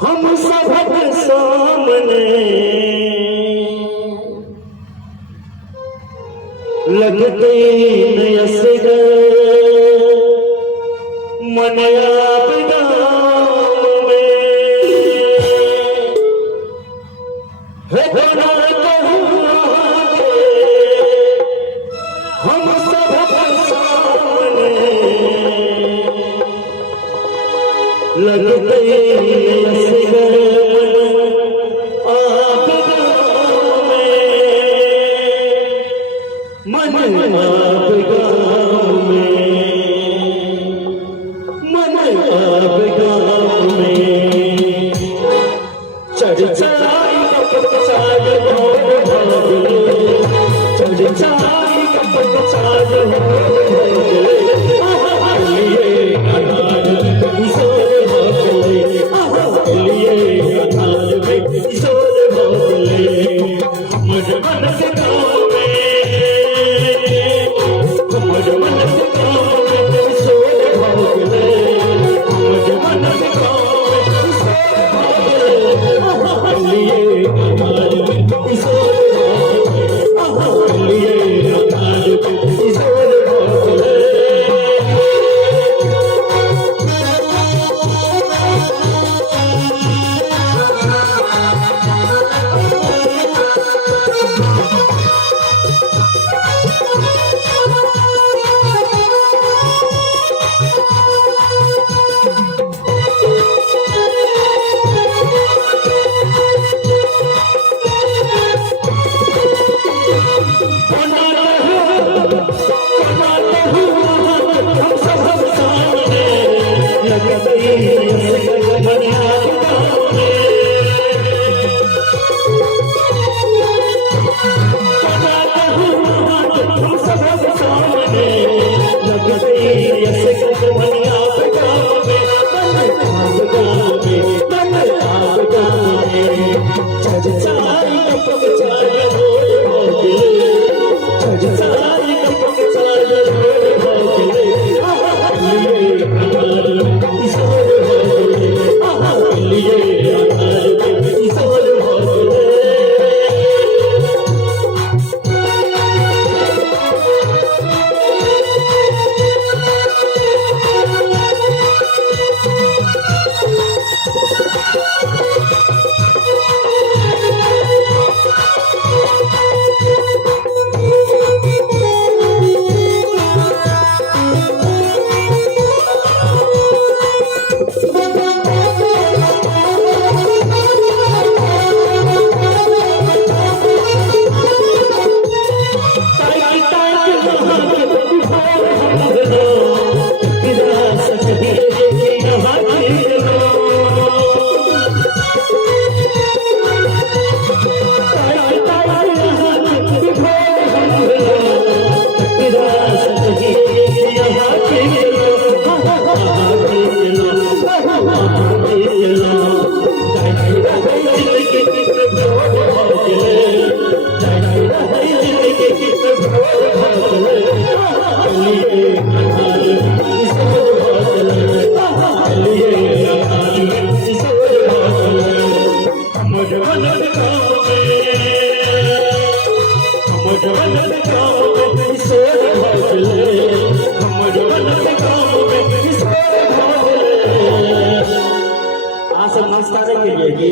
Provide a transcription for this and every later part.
हम सबक सामने लगते नयस मन आप गाँव में है बना कहूँ आगे, हम सबक सामने लगते नयस आप गाँव में, मन आप गाँव में, मन आप गाँव में। चढ़ जाई कपट चाल हो भागले, चढ़ जाई कपट चाल हो भागले, लिए अनार में सोर भागले, लिए अनार में सोर भागले। हमर मन के गाँव में, हमर मन के गाँव में सोर भागले, हमर मन के गाँव में सोर भागले। लिए अनार में सोर भागले, लिए अनार में सोर भागले। नाश्ता नहीं के लिए कि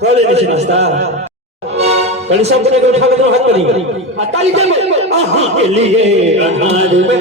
कल नहीं नाश्ता कल सब को उठा के हाथ करी ताली के लिए अनार में